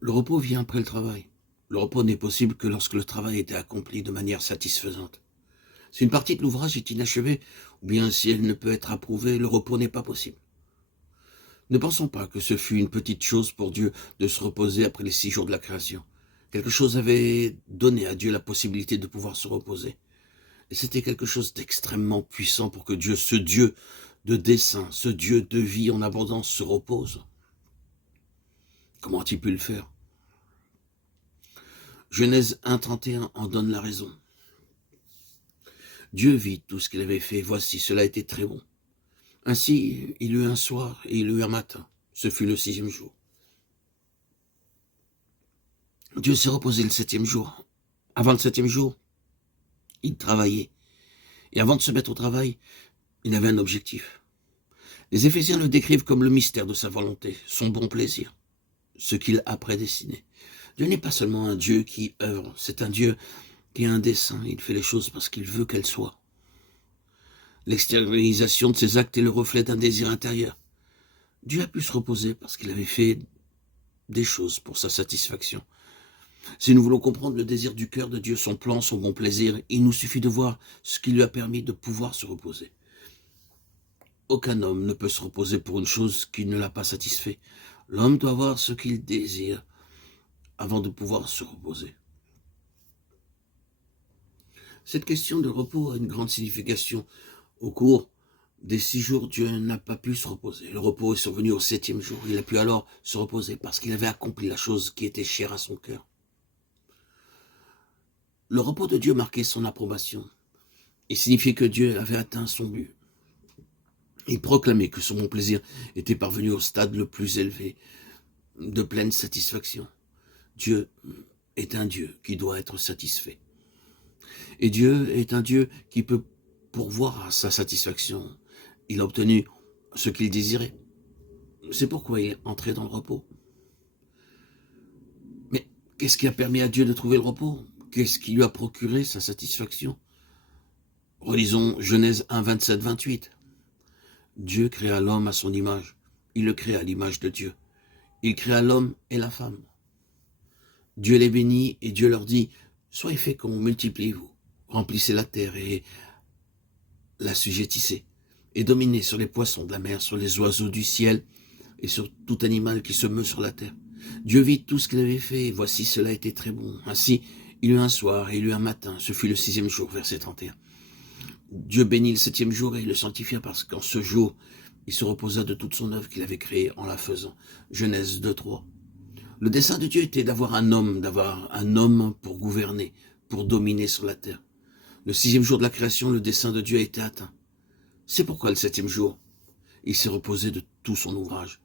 Le repos vient après le travail. Le repos n'est possible que lorsque le travail était accompli de manière satisfaisante. Si une partie de l'ouvrage est inachevée, ou bien si elle ne peut être approuvée, le repos n'est pas possible. Ne pensons pas que ce fut une petite chose pour Dieu de se reposer après les 6 jours de la création. Quelque chose avait donné à Dieu la possibilité de pouvoir se reposer. Et c'était quelque chose d'extrêmement puissant pour que Dieu, ce Dieu de dessein, ce Dieu de vie en abondance se repose. Comment a-t-il pu le faire? Genèse 1,31 en donne la raison. Dieu vit tout ce qu'il avait fait, voici, cela était très bon. Ainsi, il eut un soir et il eut un matin. Ce fut le 6e jour. Dieu s'est reposé le 7e jour. Avant le 7e jour, il travaillait. Et avant de se mettre au travail, il avait un objectif. Les Éphésiens le décrivent comme le mystère de sa volonté, son bon plaisir, ce qu'il a prédestiné. Dieu n'est pas seulement un Dieu qui œuvre, c'est un Dieu qui a un dessein. Il fait les choses parce qu'il veut qu'elles soient. L'extériorisation de ses actes est le reflet d'un désir intérieur. Dieu a pu se reposer parce qu'il avait fait des choses pour sa satisfaction. Si nous voulons comprendre le désir du cœur de Dieu, son plan, son bon plaisir, il nous suffit de voir ce qui lui a permis de pouvoir se reposer. Aucun homme ne peut se reposer pour une chose qui ne l'a pas satisfait. L'homme doit avoir ce qu'il désire avant de pouvoir se reposer. Cette question de repos a une grande signification. Au cours des 6 jours, Dieu n'a pas pu se reposer. Le repos est survenu au 7e jour. Il a pu alors se reposer parce qu'il avait accompli la chose qui était chère à son cœur. Le repos de Dieu marquait son approbation. Il signifiait que Dieu avait atteint son but. Il proclamait que son bon plaisir était parvenu au stade le plus élevé de pleine satisfaction. Dieu est un Dieu qui doit être satisfait. Et Dieu est un Dieu qui peut pourvoir à sa satisfaction. Il a obtenu ce qu'il désirait. C'est pourquoi il est entré dans le repos. Mais qu'est-ce qui a permis à Dieu de trouver le repos? Qu'est-ce qui lui a procuré sa satisfaction? Relisons Genèse 1, 27, 28. Dieu créa l'homme à son image. Il le créa à l'image de Dieu. Il créa l'homme et la femme. Dieu les bénit et Dieu leur dit, soyez féconds, multipliez-vous, remplissez la terre et l'assujettissez, et dominez sur les poissons de la mer, sur les oiseaux du ciel et sur tout animal qui se meut sur la terre. Dieu vit tout ce qu'il avait fait, et voici cela était très bon. Ainsi, il eut un soir et il eut un matin, ce fut le 6e jour, verset 31. Dieu bénit le 7e jour et il le sanctifia parce qu'en ce jour, il se reposa de toute son œuvre qu'il avait créée en la faisant. Genèse 2, 3. Le dessein de Dieu était d'avoir un homme pour gouverner, pour dominer sur la terre. Le 6e jour de la création, le dessein de Dieu a été atteint. C'est pourquoi le 7e jour, il s'est reposé de tout son ouvrage.